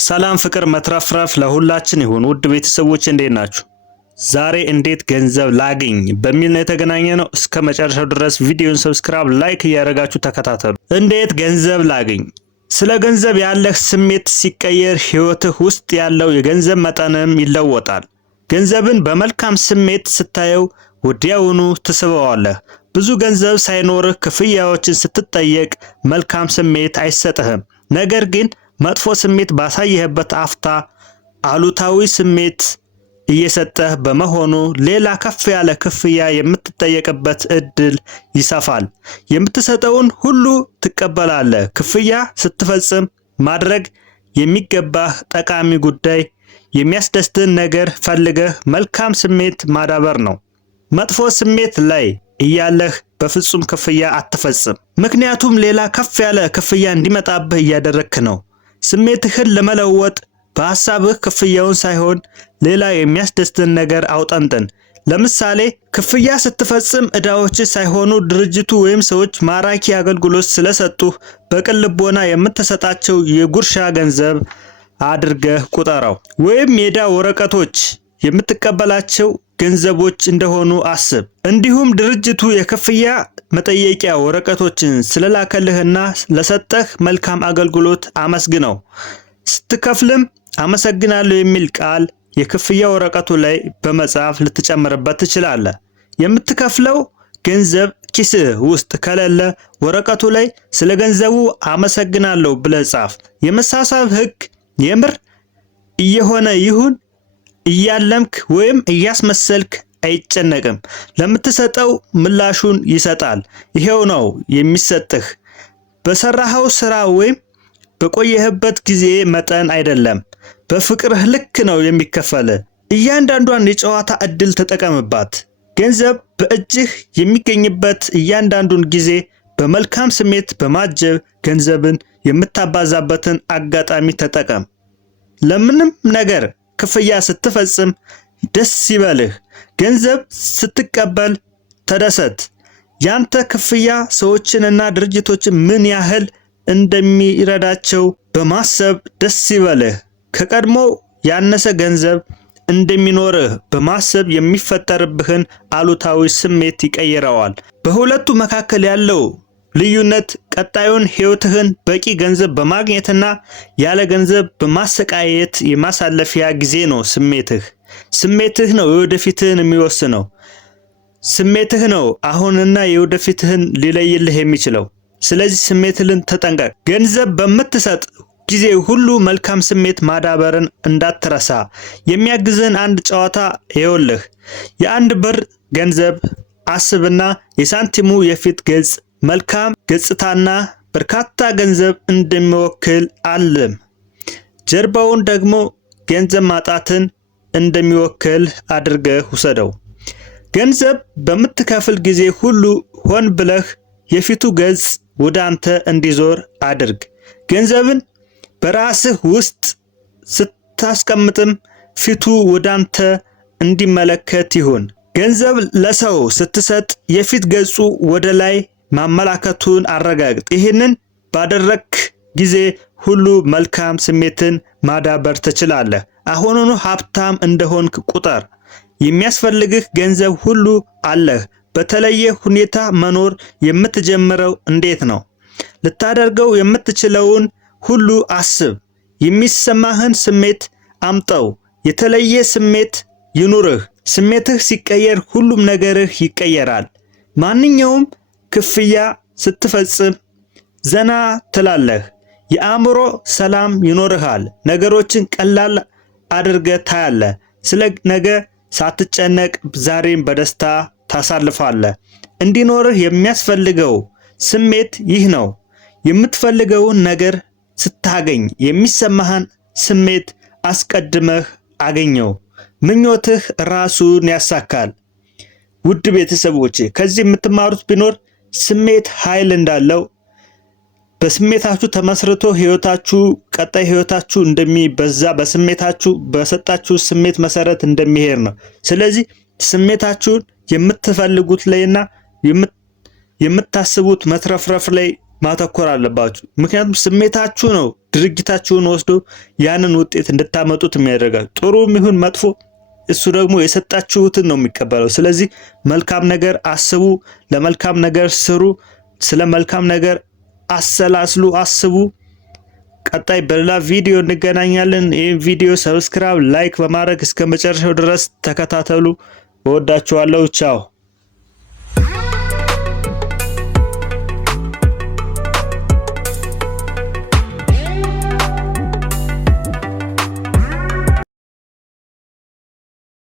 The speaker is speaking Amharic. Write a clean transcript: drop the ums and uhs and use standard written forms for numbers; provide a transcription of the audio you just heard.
ሰላም ፍቅር መትረፍረፍ ለሁላችን ይሁን። ውድ ቤተሰቦች እንዴት ናችሁ? ዛሬ እንዴት ገንዘብ ላገኝ በሚል ነው የተገናኘነው። እስከ መጨረሻው ድረስ ቪዲዮን ሰብስክራይብ፣ ላይክ እያደረጋችሁ ተከታተሉ። እንዴት ገንዘብ ላገኝ? ስለ ገንዘብ ያለህ ስሜት ሲቀየር ህይወትህ ውስጥ ያለው የገንዘብ መጠንም ይለወጣል። ገንዘብን በመልካም ስሜት ስታየው ወዲያውኑ ትስበዋለህ። ብዙ ገንዘብ ሳይኖርህ ክፍያዎችን ስትጠየቅ መልካም ስሜት አይሰጥህም። ነገር ግን መጥፎ ስሜት ባሳየህበት አፍታ አሉታዊ ስሜት እየሰጠህ በመሆኑ ሌላ ከፍ ያለ ክፍያ የምትጠየቅበት እድል ይሰፋል። የምትሰጠውን ሁሉ ትቀበላለህ። ክፍያ ስትፈጽም ማድረግ የሚገባህ ጠቃሚ ጉዳይ የሚያስደስትህን ነገር ፈልገህ መልካም ስሜት ማዳበር ነው። መጥፎ ስሜት ላይ እያለህ በፍጹም ክፍያ አትፈጽም። ምክንያቱም ሌላ ከፍ ያለ ክፍያ እንዲመጣብህ እያደረግክ ነው። ስሜትህን ለመለወጥ በሐሳብህ ክፍያውን ሳይሆን ሌላ የሚያስደስትን ነገር አውጠንጥን። ለምሳሌ ክፍያ ስትፈጽም ዕዳዎች ሳይሆኑ ድርጅቱ ወይም ሰዎች ማራኪ አገልግሎት ስለሰጡህ በቅን ልቦና የምትሰጣቸው የጉርሻ ገንዘብ አድርገህ ቁጠረው። ወይም የዕዳ ወረቀቶች የምትቀበላቸው ገንዘቦች እንደሆኑ አስብ። እንዲሁም ድርጅቱ የክፍያ መጠየቂያ ወረቀቶችን ስለላከልህና ለሰጠህ መልካም አገልግሎት አመስግነው። ስትከፍልም አመሰግናለሁ የሚል ቃል የክፍያ ወረቀቱ ላይ በመጻፍ ልትጨምርበት ትችላለህ። የምትከፍለው ገንዘብ ኪስህ ውስጥ ከሌለ ወረቀቱ ላይ ስለ ገንዘቡ አመሰግናለሁ ብለህ ጻፍ። የመሳሳብ ህግ የምር እየሆነ ይሁን እያለምክ ወይም እያስመሰልክ አይጨነቅም። ለምትሰጠው ምላሹን ይሰጣል። ይሄው ነው የሚሰጥህ። በሰራኸው ስራ ወይም በቆየህበት ጊዜ መጠን አይደለም፣ በፍቅርህ ልክ ነው የሚከፈልህ። እያንዳንዷን የጨዋታ እድል ተጠቀምባት። ገንዘብ በእጅህ የሚገኝበት እያንዳንዱን ጊዜ በመልካም ስሜት በማጀብ ገንዘብን የምታባዛበትን አጋጣሚ ተጠቀም። ለምንም ነገር ክፍያ ስትፈጽም ደስ ይበልህ። ገንዘብ ስትቀበል ተደሰት። ያንተ ክፍያ ሰዎችንና ድርጅቶችን ምን ያህል እንደሚረዳቸው በማሰብ ደስ ይበልህ። ከቀድሞ ያነሰ ገንዘብ እንደሚኖርህ በማሰብ የሚፈጠርብህን አሉታዊ ስሜት ይቀይረዋል። በሁለቱ መካከል ያለው ልዩነት ቀጣዩን ህይወትህን በቂ ገንዘብ በማግኘትና ያለ ገንዘብ በማሰቃየት የማሳለፊያ ጊዜ ነው። ስሜትህ ነው የወደፊትህን የሚወስነው። ስሜትህ ነው አሁንና የወደፊትህን ሊለይልህ የሚችለው። ስለዚህ ስሜትህን ተጠንቀቅ። ገንዘብ በምትሰጥ ጊዜ ሁሉ መልካም ስሜት ማዳበርን እንዳትረሳ። የሚያግዝህን አንድ ጨዋታ ይኸውልህ። የአንድ ብር ገንዘብ አስብና የሳንቲሙ የፊት ገጽ መልካም ገጽታና በርካታ ገንዘብ እንደሚወክል አልም። ጀርባውን ደግሞ ገንዘብ ማጣትን እንደሚወክል አድርገህ ውሰደው። ገንዘብ በምትከፍል ጊዜ ሁሉ ሆን ብለህ የፊቱ ገጽ ወደ አንተ እንዲዞር አድርግ። ገንዘብን በራስህ ውስጥ ስታስቀምጥም ፊቱ ወደ አንተ እንዲመለከት ይሁን። ገንዘብ ለሰው ስትሰጥ የፊት ገጹ ወደ ላይ ማመላከቱን አረጋግጥ። ይህንን ባደረክ ጊዜ ሁሉ መልካም ስሜትን ማዳበር ትችላለህ። አሁኑኑ ሀብታም እንደሆንክ ቁጠር። የሚያስፈልግህ ገንዘብ ሁሉ አለህ። በተለየ ሁኔታ መኖር የምትጀምረው እንዴት ነው? ልታደርገው የምትችለውን ሁሉ አስብ። የሚሰማህን ስሜት አምጠው። የተለየ ስሜት ይኑርህ። ስሜትህ ሲቀየር ሁሉም ነገርህ ይቀየራል። ማንኛውም ክፍያ ስትፈጽም ዘና ትላለህ። የአእምሮ ሰላም ይኖርሃል። ነገሮችን ቀላል አድርገህ ታያለህ። ስለ ነገ ሳትጨነቅ ዛሬን በደስታ ታሳልፋለህ። እንዲኖርህ የሚያስፈልገው ስሜት ይህ ነው። የምትፈልገውን ነገር ስታገኝ የሚሰማህን ስሜት አስቀድመህ አገኘው። ምኞትህ ራሱን ያሳካል። ውድ ቤተሰቦቼ ከዚህ የምትማሩት ቢኖር ስሜት ኃይል እንዳለው፣ በስሜታችሁ ተመስርቶ ቀጣይ ህይወታችሁ እንደሚበዛ በስሜታችሁ በሰጣችሁ ስሜት መሰረት እንደሚሄድ ነው። ስለዚህ ስሜታችሁን የምትፈልጉት ላይና የምታስቡት መትረፍረፍ ላይ ማተኮር አለባችሁ። ምክንያቱም ስሜታችሁ ነው ድርጊታችሁን ወስዶ ያንን ውጤት እንድታመጡት የሚያደርጋል። ጥሩም ይሁን መጥፎ እሱ ደግሞ የሰጣችሁትን ነው የሚቀበለው። ስለዚህ መልካም ነገር አስቡ፣ ለመልካም ነገር ስሩ፣ ስለ መልካም ነገር አሰላስሉ፣ አስቡ። ቀጣይ በሌላ ቪዲዮ እንገናኛለን። ይህን ቪዲዮ ሰብስክራይብ፣ ላይክ በማድረግ እስከ መጨረሻው ድረስ ተከታተሉ። እወዳችኋለሁ። ቻው